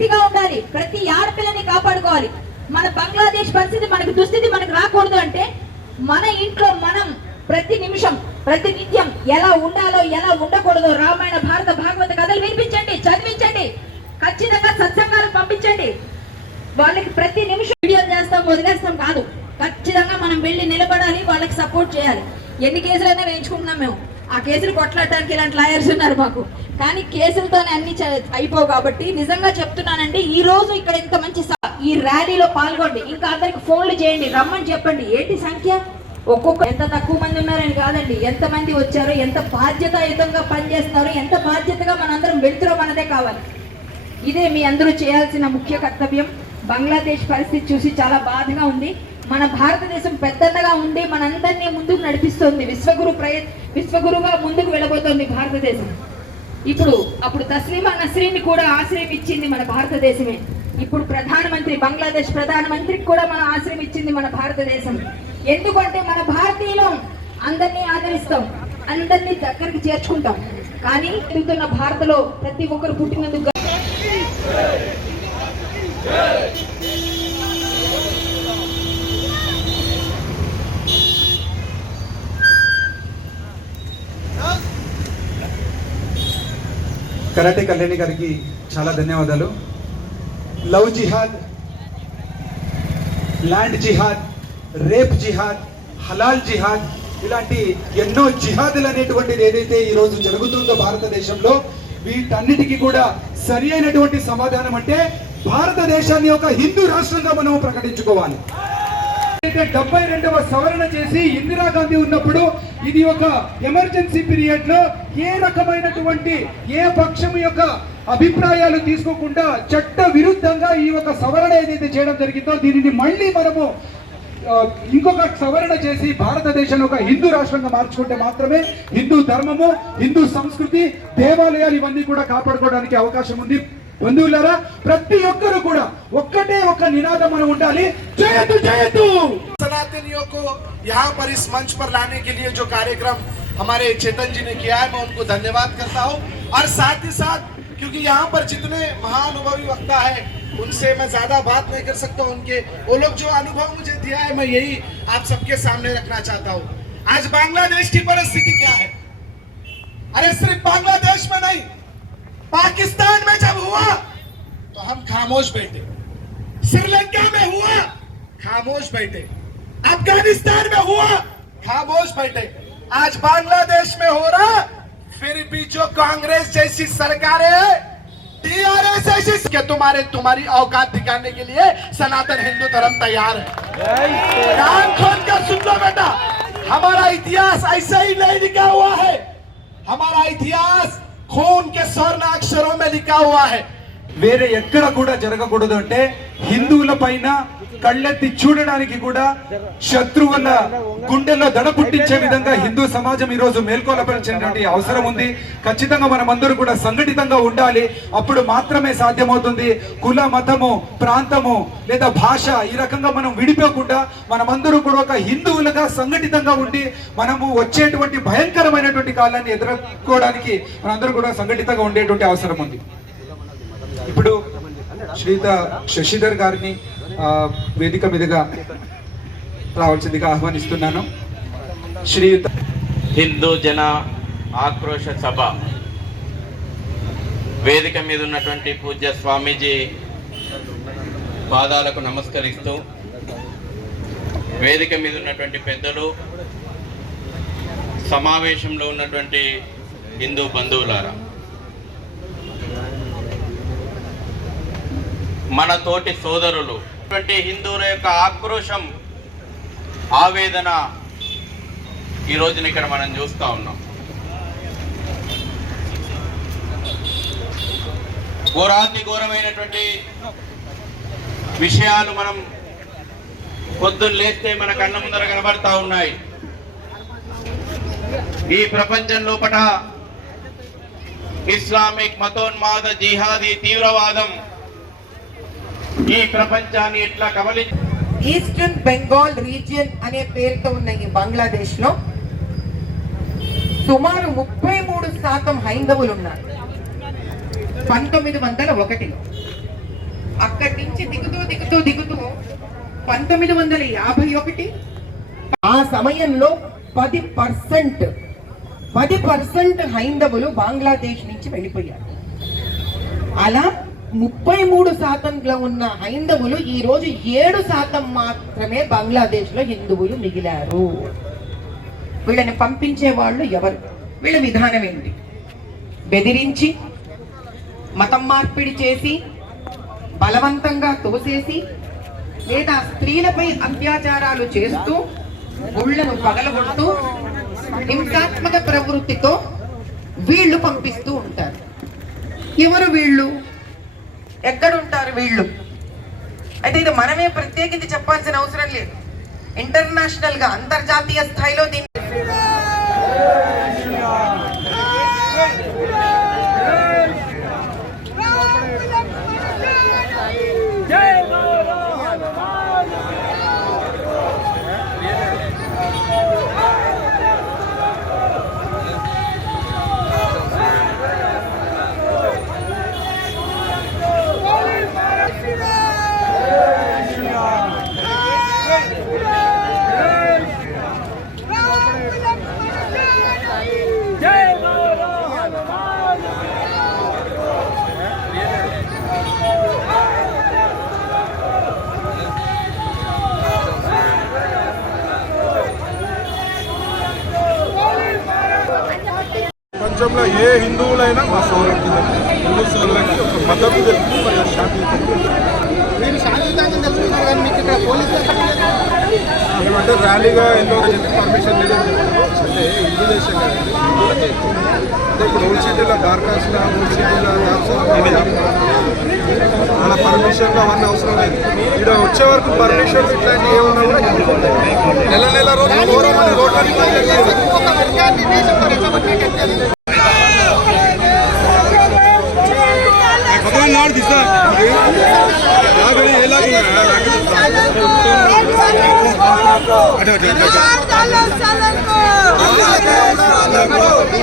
శక్తిగా ఉండాలి. ప్రతి ఆడపిల్లని కాపాడుకోవాలి. మన బంగ్లాదేశ్ పరిస్థితి, మనకు దుస్థితి మనకు రాకూడదు అంటే మన ఇంట్లో మనం ప్రతి నిమిషం ప్రతి నిత్యం ఎలా ఉండాలో ఎలా ఉండకూడదో రామాయణ భారత భాగవత కథలు వినిపించండి, చదివించండి, ఖచ్చితంగా సత్సంగాలు పంపించండి. వాళ్ళకి ప్రతి నిమిషం వీడియోలు చేస్తాం, వదిలేస్తాం కాదు, ఖచ్చితంగా మనం వెళ్ళి నిలబడాలి, వాళ్ళకి సపోర్ట్ చేయాలి. ఎన్ని కేసులైనా వేయించుకుంటున్నాం మేము. ఆ కేసులు కొట్లాడటానికి ఇలాంటి లాయర్స్ ఉన్నారు మాకు, కానీ కేసులతోనే అన్ని అయిపోవు. కాబట్టి నిజంగా చెప్తున్నానండి, ఈ రోజు ఇక్కడ ఇంత మంచి ఈ ర్యాలీలో పాల్గొండి. ఇంకా అందరికి ఫోన్లు చేయండి, రమ్మని చెప్పండి. ఏంటి సంఖ్య, ఒక్కొక్క ఎంత తక్కువ మంది ఉన్నారని కాదండి, ఎంత మంది వచ్చారో, ఎంత బాధ్యతాయుతంగా పనిచేస్తున్నారో, ఎంత బాధ్యతగా మనందరం వెళ్తున్నాం అన్నదే కావాలి. ఇదే మీ అందరూ చేయాల్సిన ముఖ్య కర్తవ్యం. బంగ్లాదేశ్ పరిస్థితి చూసి చాలా బాధగా ఉంది. మన భారతదేశం పెద్దగా ఉండి మనందరినీ ముందుకు నడిపిస్తుంది. విశ్వగురుగా ముందుకు వెళ్ళబోతోంది భారతదేశం. అప్పుడు తస్లీమా నస్రీన్ కూడా ఆశ్రయం ఇచ్చింది మన భారతదేశమే. ఇప్పుడు బంగ్లాదేశ్ ప్రధానమంత్రికి కూడా మన ఆశ్రయం ఇచ్చింది మన భారతదేశం. ఎందుకంటే మన భారతీయులు అందరినీ ఆదరిస్తాం, అందరినీ దగ్గరికి చేర్చుకుంటాం. కానీ తిరుగుతున్న భారత్లో ప్రతి ఒక్కరు పుట్టినందుకు కరాటే కళ్యాణి గారికి చాలా ధన్యవాదాలు. లవ్ జిహాద్, ల్యాండ్ జిహాద్, రేప్ జిహాద్, హలాల్ జిహాద్, ఇలాంటి ఎన్నో జిహాదులు అనేటువంటిది ఏదైతే ఈ రోజు జరుగుతుందో భారతదేశంలో, వీటన్నిటికీ కూడా సరి అయినటువంటి సమాధానం అంటే భారతదేశాన్ని ఒక హిందూ రాష్ట్రంగా మనం ప్రకటించుకోవాలి. 72వ సవరణ చేసి ఇందిరాగాంధీ ఉన్నప్పుడు ఇది ఒక ఎమర్జెన్సీ పీరియడ్ లో ఏ రకమైనటువంటి ఏ పక్షం యొక్క అభిప్రాయాలు తీసుకోకుండా చట్ట విరుద్ధంగా ఈ ఒక సవరణ ఏదైతే చేయడం జరిగిందో, దీనిని మళ్ళీ మనము ఇంకొక సవరణ చేసి భారతదేశాన్ని ఒక హిందూ రాష్ట్రంగా మార్చుకుంటే మాత్రమే హిందూ ధర్మము, హిందూ సంస్కృతి, దేవాలయాలు ఇవన్నీ కూడా కాపాడుకోవడానికి అవకాశం ఉంది. బంధువులారా, ప్రతి ఒక్కరు కూడా ఒక్కటే ఒక నినాదం మనం ఉండాలి, జయతు జయతు. सनातनियों को यहाँ पर इस मंच पर लाने के लिए जो कार्यक्रम हमारे चेतन जी ने किया है, मैं उनको धन्यवाद करता हूँ। और साथ ही साथ क्योंकि यहाँ पर जितने महाअनुभवी वक्ता है उनसे मैं ज्यादा बात नहीं कर सकता, उनके वो लोग जो अनुभव मुझे दिया है मैं यही आप सबके सामने रखना चाहता हूँ। आज बांग्लादेश की परिस्थिति क्या है? अरे सिर्फ बांग्लादेश में नहीं, पाकिस्तान में जब हुआ तो हम खामोश बैठे, श्रीलंका में हुआ खामोश बैठे, अफगानिस्तान में हुआ खामोश बैठे, आज बांग्लादेश में हो रहा, फिर भी जो कांग्रेस जैसी सरकारें है, टीआरएस ऐसी कि तुम्हारी औकात दिखाने के लिए सनातन हिंदू धर्म तैयार है। कान खोल कर सुन लो बेटा, हमारा इतिहास ऐसा ही नहीं लिखा हुआ है, हमारा इतिहास खून के स्वर्ण अक्षरों में लिखा हुआ है। వేరే ఎక్కడ కూడా జరగకూడదు అంటే హిందువుల పైన కళ్ళెత్తి చూడడానికి కూడా శత్రువుల గుండెల్లో దడ పుట్టించే విధంగా హిందూ సమాజం ఈ రోజు మేల్కొలపరిచినటువంటి అవసరం ఉంది. ఖచ్చితంగా మనమందరూ కూడా సంఘటితంగా ఉండాలి. అప్పుడు మాత్రమే సాధ్యమవుతుంది. కుల, మతము, ప్రాంతము లేదా భాష ఈ రకంగా మనం విడిపోకుండా మనమందరూ కూడా ఒక హిందువులుగా సంఘటితంగా ఉండి మనము వచ్చేటువంటి భయంకరమైనటువంటి కాలాన్ని ఎదుర్కోవడానికి మనందరూ కూడా సంఘటితంగా ఉండేటువంటి అవసరం ఉంది. ఇప్పుడు శ్రీయుత శశిధర్ గారిని వేదిక మీదుగా రావాల్సిందిగా ఆహ్వానిస్తున్నాను. శ్రీయుత హిందూ జన ఆక్రోశ సభ వేదిక మీద ఉన్నటువంటి పూజ్య స్వామీజీ పాదాలకు నమస్కరిస్తూ, వేదిక మీద ఉన్నటువంటి పెద్దలు, సమావేశంలో ఉన్నటువంటి హిందూ బంధువులారా, మన తోటి సోదరులు హిందువుల యొక్క ఆక్రోశం, ఆవేదన ఈ రోజున ఇక్కడ మనం చూస్తూ ఉన్నాం. ఘోరాతి ఘోరమైనటువంటి విషయాలు మనం పొద్దున్న లేస్తే మన కళ్ళ ముందర కనబడతా ఉన్నాయి. ఈ ప్రపంచం లోపల ఇస్లామిక్ మతోన్మాద జిహాదీ తీవ్రవాదం ఈ ప్రపంచాన్ని ఎట్లా కబలించి ఈస్టర్న్ బెంగాల్ రీజియన్ అనే పేరుతో ఉన్న ఈ బంగ్లాదేశ్ లో సుమారు 33% హైందవులు ఉన్నారు 1901లో. అక్కడి నుంచి దిగుతూ 1951 ఆ సమయంలో 10% హైందవులు బంగ్లాదేశ్ నుంచి వెళ్ళిపోయారు. అలా 33% ఉన్న హైందవులు ఈ రోజు 7% మాత్రమే బంగ్లాదేశ్ లో హిందువులు మిగిలారు. వీళ్ళని పంపించే వాళ్ళు ఎవరు? వీళ్ళ విధానం ఏంటి? బెదిరించి, మతం మార్పిడి చేసి, బలవంతంగా తోసేసి, లేదా స్త్రీలపై అత్యాచారాలు చేస్తూ, గుళ్ళను పగలగొడుతూ, హింసాత్మక ప్రవృత్తితో వీళ్ళు పంపిస్తూ ఉంటారు. ఎవరు వీళ్ళు? ఎక్కడుంటారు వీళ్ళు? అయితే ఇది మనమే ప్రత్యేకించి చెప్పాల్సిన అవసరం లేదు. ఇంటర్నేషనల్ గా, అంతర్జాతీయ స్థాయిలో దీన్ని ప్రపంచంలో ఏ హిందువులైనా మా సోదరులు హిందూ సోదరులకి ఒక మద్దతు తెలుపు మరియు శాంతియుతంగా మీరు శాంతియుతంగా తెలుసుకున్నారు కానీ మీకు ఇక్కడ పోలీసులు ఏమంటే ర్యాలీగా ఎన్నో చెప్పి పర్మిషన్ లేదని చెప్పారు. అంటే హిందూ దేశం కదండి, హిందువులకే ఎక్కువ. అంటే ఇప్పుడు ఓల్డ్ సిటీలో దార్కాస్లో ఓల్డ్ సిటీలో అలా పర్మిషన్లు అవన్నీ అవసరం లేదు. ఇక్కడ వచ్చే వరకు పర్మిషన్ ఇట్లాంటివి ఏమన్నా కూడా నెల రోజులు ఘోరమైన రోడ్లని ఒక వర్గాన్ని దేశంలో రెచ్చగొట్టినట్టు नाड़ दिसा